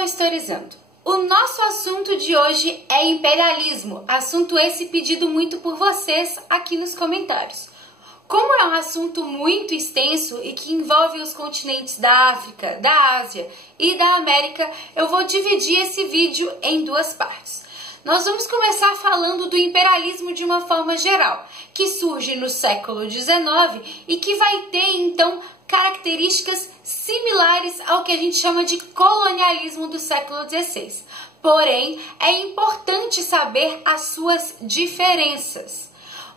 ao Historizando. O nosso assunto de hoje é imperialismo, assunto esse pedido muito por vocês aqui nos comentários. Como é um assunto muito extenso e que envolve os continentes da África, da Ásia e da América, eu vou dividir esse vídeo em duas partes. Nós vamos começar falando do imperialismo de uma forma geral, que surge no século XIX e que vai ter, então, características similares ao que a gente chama de colonialismo do século XVI. Porém, é importante saber as suas diferenças.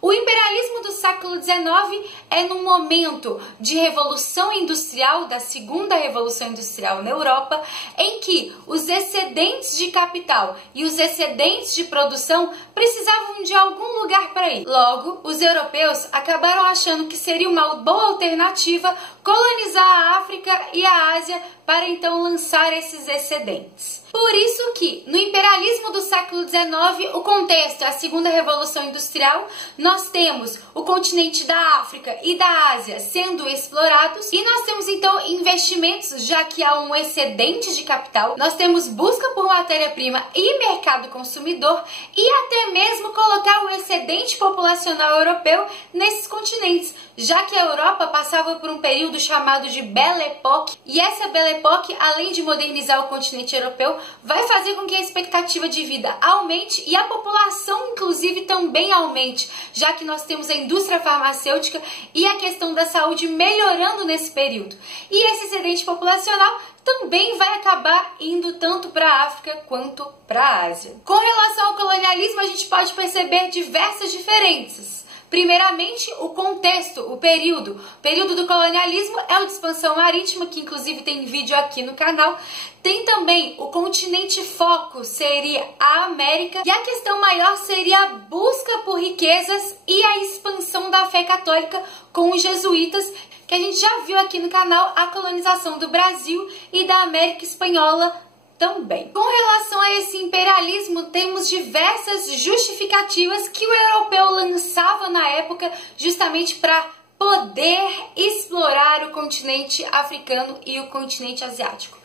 O imperialismo do século XIX é num momento de revolução industrial, da segunda revolução industrial na Europa, em que os excedentes de capital e os excedentes de produção precisavam de algum lugar para ir. Logo, os europeus acabaram achando que seria uma boa alternativa colonizar a África e a Ásia para então lançar esses excedentes. Por isso que, no imperialismo do século XIX, o contexto é a segunda revolução industrial, nós temos o continente da África e da Ásia sendo explorados, e nós temos então investimentos, já que há um excedente de capital, nós temos busca por matéria-prima e mercado consumidor, e até mesmo colocar o excedente populacional europeu nesses continentes, já que a Europa passava por um período chamado de Belle Époque, e essa Belle Époque, além de modernizar o continente europeu, vai fazer com que a expectativa de vida aumente e a população, inclusive, também aumente, já que nós temos a indústria farmacêutica e a questão da saúde melhorando nesse período. E esse excedente populacional também vai acabar indo tanto para a África quanto para a Ásia. Com relação ao colonialismo, a gente pode perceber diversas diferenças. Primeiramente, o contexto, o período. O período do colonialismo é o de expansão marítima, que inclusive tem vídeo aqui no canal. Tem também o continente foco, seria a América. E a questão maior seria a busca por riquezas e a expansão da fé católica com os jesuítas, que a gente já viu aqui no canal a colonização do Brasil e da América Espanhola também. Com relação a esse imperialismo, temos diversas justificativas que o europeu lançava na época justamente para poder explorar o continente africano e o continente asiático.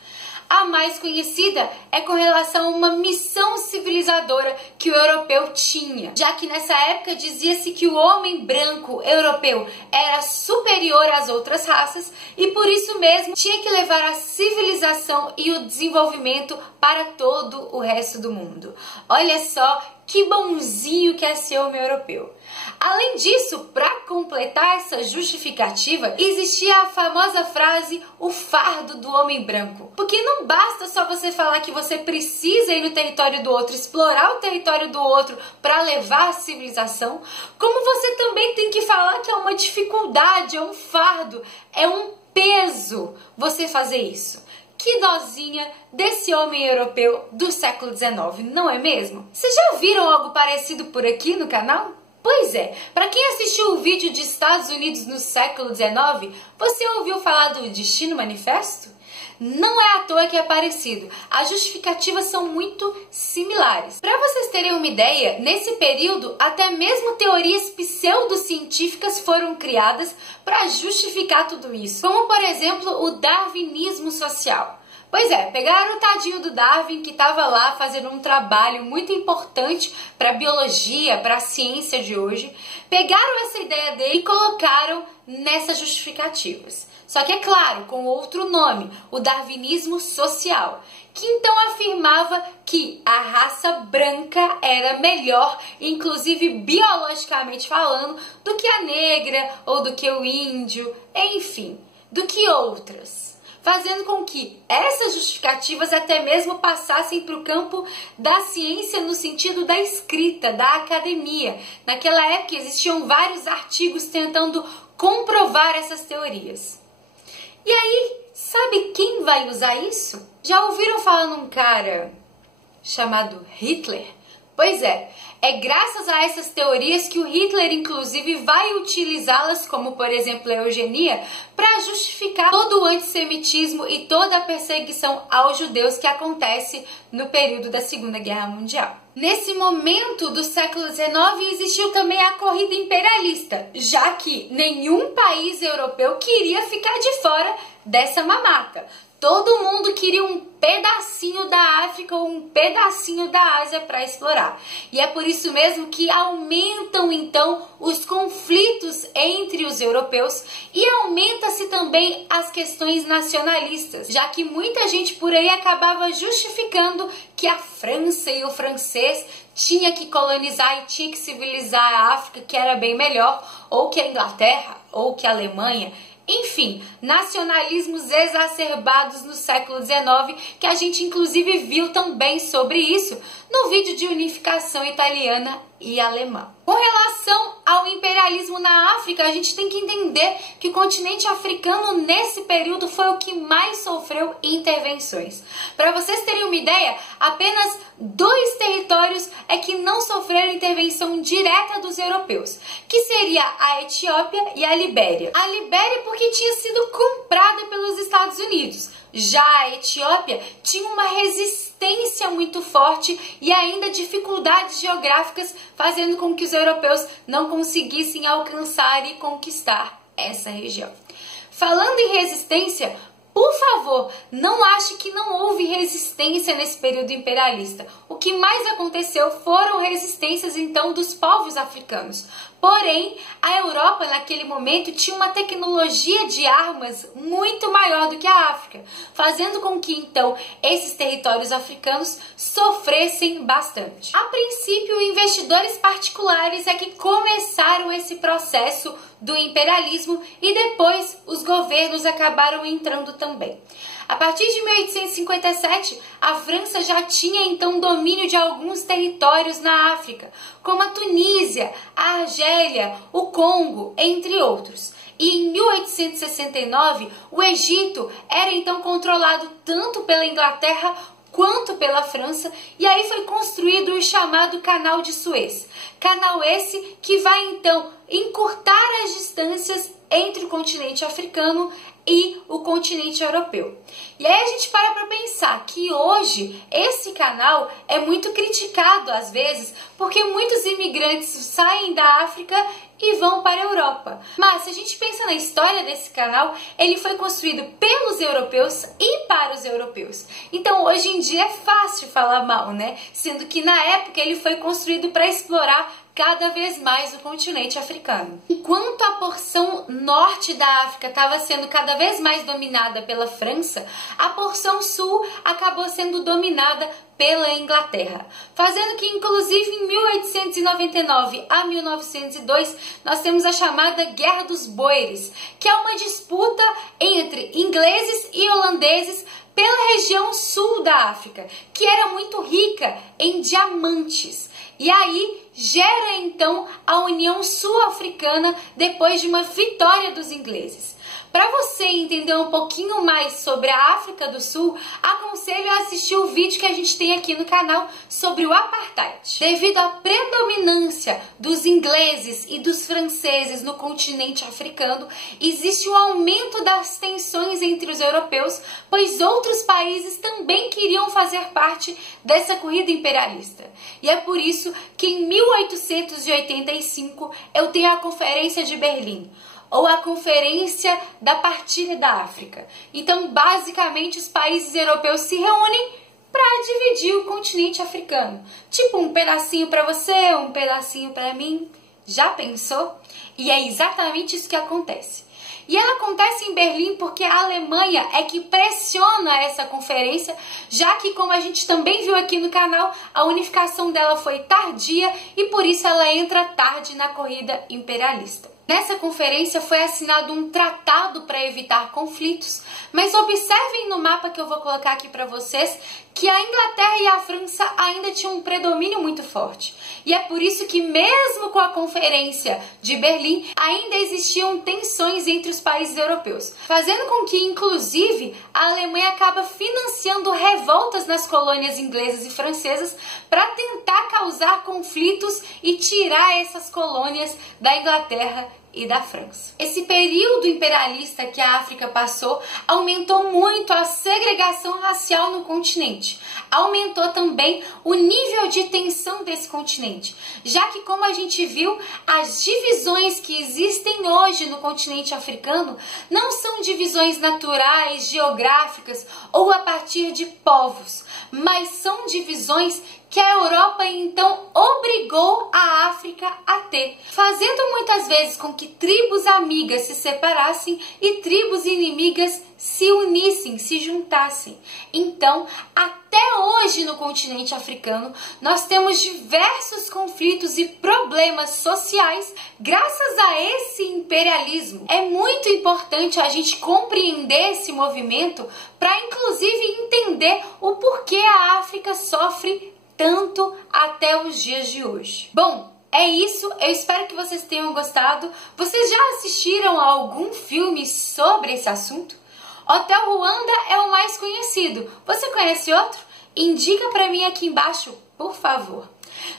A mais conhecida é com relação a uma missão civilizadora que o europeu tinha, já que nessa época dizia-se que o homem branco europeu era superior às outras raças e por isso mesmo tinha que levar a civilização e o desenvolvimento para todo o resto do mundo. Olha só que bonzinho que é ser homem europeu. Além disso, para completar essa justificativa, existia a famosa frase, o fardo do homem branco. Porque não basta só você falar que você precisa ir no território do outro, explorar o território do outro para levar a civilização, como você também tem que falar que é uma dificuldade, é um fardo, é um peso você fazer isso. Que dozinha desse homem europeu do século XIX, não é mesmo? Vocês já viram algo parecido por aqui no canal? Pois é, para quem assistiu o vídeo de Estados Unidos no século XIX, você ouviu falar do Destino Manifesto? Não é à toa que é parecido, as justificativas são muito similares. Para vocês terem uma ideia, nesse período, até mesmo teorias pseudocientíficas foram criadas para justificar tudo isso, como por exemplo o darwinismo social. Pois é, pegaram o tadinho do Darwin, que estava lá fazendo um trabalho muito importante para a biologia, para a ciência de hoje, pegaram essa ideia dele e colocaram nessas justificativas. Só que é claro, com outro nome, o darwinismo social, que então afirmava que a raça branca era melhor, inclusive biologicamente falando, do que a negra ou do que o índio, enfim, do que outras, fazendo com que essas justificativas até mesmo passassem para o campo da ciência no sentido da escrita, da academia. Naquela época existiam vários artigos tentando comprovar essas teorias. E aí, sabe quem vai usar isso? Já ouviram falar num cara chamado Hitler? Pois é graças a essas teorias que o Hitler, inclusive, vai utilizá-las, como por exemplo a eugenia, para justificar todo o antissemitismo e toda a perseguição aos judeus que acontece no período da Segunda Guerra Mundial. Nesse momento do século XIX existiu também a corrida imperialista, já que nenhum país europeu queria ficar de fora dessa mamata. Todo mundo queria um pedacinho da África ou um pedacinho da Ásia para explorar. E é por isso mesmo que aumentam então os conflitos entre os europeus e aumenta-se também as questões nacionalistas, já que muita gente por aí acabava justificando que a França e o francês tinha que colonizar e tinha que civilizar a África, que era bem melhor, ou que a Inglaterra, ou que a Alemanha. Enfim, nacionalismos exacerbados no século XIX, que a gente inclusive viu também sobre isso no vídeo de unificação italiana e alemã. Com relação ao imperialismo na África, a gente tem que entender que o continente africano nesse período foi o que mais sofreu intervenções. Para vocês terem uma ideia, apenas 2 territórios é que não sofreram intervenção direta dos europeus, que seria a Etiópia e a Libéria. A Libéria porque tinha sido comprada pelos Estados Unidos. Já a Etiópia tinha uma resistência muito forte e ainda dificuldades geográficas, fazendo com que os europeus não conseguissem alcançar e conquistar essa região. Falando em resistência, por favor, não ache que não houve resistência nesse período imperialista. O que mais aconteceu foram resistências, então, dos povos africanos. Porém, a Europa, naquele momento, tinha uma tecnologia de armas muito maior do que a África, fazendo com que, então, esses territórios africanos sofressem bastante. A princípio, investidores particulares é que começaram esse processo do imperialismo e depois os governos acabaram entrando também. A partir de 1857, a França já tinha então domínio de alguns territórios na África, como a Tunísia, a Argélia, o Congo, entre outros. E em 1869, o Egito era então controlado tanto pela Inglaterra quanto pela França, e aí foi construído o chamado Canal de Suez. Canal esse que vai então encurtar as distâncias entre o continente africano e o continente europeu. E aí a gente para pensar que hoje esse canal é muito criticado às vezes, porque muitos imigrantes saem da África e vão para a Europa. Mas se a gente pensa na história desse canal, ele foi construído pelos europeus e para os europeus. Então hoje em dia é fácil falar mal, né? Sendo que na época ele foi construído para explorar cada vez mais o continente africano. Enquanto a porção norte da África estava sendo cada vez mais dominada pela França, a porção sul acabou sendo dominada pela Inglaterra, fazendo que inclusive em 1899 a 1902 nós temos a chamada Guerra dos Boeres, que é uma disputa entre ingleses e holandeses pela região sul da África, que era muito rica em diamantes. E aí gera então a União Sul-Africana depois de uma vitória dos ingleses. Para você entender um pouquinho mais sobre a África do Sul, aconselho a assistir o vídeo que a gente tem aqui no canal sobre o Apartheid. Devido à predominância dos ingleses e dos franceses no continente africano, existe um aumento das tensões entre os europeus, pois outros países também queriam fazer parte dessa corrida imperialista. E é por isso que em 1885 eu tenho a Conferência de Berlim, ou a Conferência da Partilha da África. Então, basicamente, os países europeus se reúnem para dividir o continente africano. Tipo, um pedacinho para você, um pedacinho para mim. Já pensou? E é exatamente isso que acontece. E ela acontece em Berlim porque a Alemanha é que pressiona essa conferência, já que, como a gente também viu aqui no canal, a unificação dela foi tardia e por isso ela entra tarde na corrida imperialista. Nessa conferência foi assinado um tratado para evitar conflitos, mas observem no mapa que eu vou colocar aqui para vocês que a Inglaterra e a França ainda tinham um predomínio muito forte. E é por isso que mesmo com a Conferência de Berlim, ainda existiam tensões entre os países europeus, fazendo com que, inclusive, a Alemanha acaba financiando revoltas nas colônias inglesas e francesas para tentar causar conflitos e tirar essas colônias da Inglaterra e da França. Esse período imperialista que a África passou aumentou muito a segregação racial no continente. Aumentou também o nível de tensão desse continente, já que, como a gente viu, as divisões que existem hoje no continente africano não são divisões naturais, geográficas ou a partir de povos, mas são divisões que a Europa então obrigou a África a ter, fazendo muitas vezes com que tribos amigas se separassem e tribos inimigas se unissem, se juntassem. Então, até hoje no continente africano, nós temos diversos conflitos e problemas sociais graças a esse imperialismo. É muito importante a gente compreender esse movimento para, inclusive, entender o porquê a África sofre tanto até os dias de hoje. Bom, é isso. Eu espero que vocês tenham gostado. Vocês já assistiram a algum filme sobre esse assunto? Hotel Ruanda é o mais conhecido. Você conhece outro? Indica para mim aqui embaixo, por favor.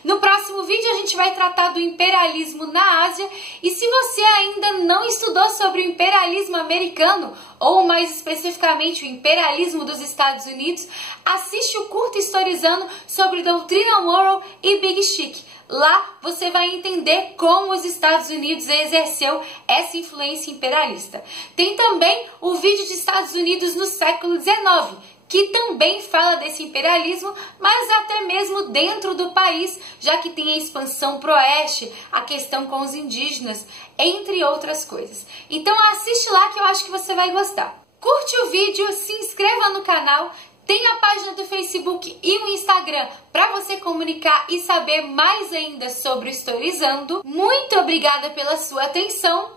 No próximo vídeo a gente vai tratar do imperialismo na Ásia, e se você ainda não estudou sobre o imperialismo americano, ou mais especificamente o imperialismo dos Estados Unidos, assiste o curto historizando sobre doutrina Monroe e Big Chic. Lá você vai entender como os Estados Unidos exerceu essa influência imperialista. Tem também o vídeo de Estados Unidos no século XIX, que também fala desse imperialismo, mas até mesmo dentro do país, já que tem a expansão pro oeste, a questão com os indígenas, entre outras coisas. Então assiste lá que eu acho que você vai gostar. Curte o vídeo, se inscreva no canal, tem a página do Facebook e o Instagram para você comunicar e saber mais ainda sobre o Historizando. Muito obrigada pela sua atenção,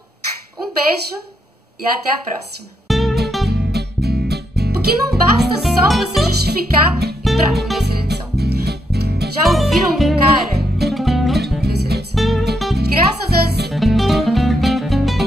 um beijo e até a próxima. Porque não basta só você justificar e pra nessa edição. Já ouviram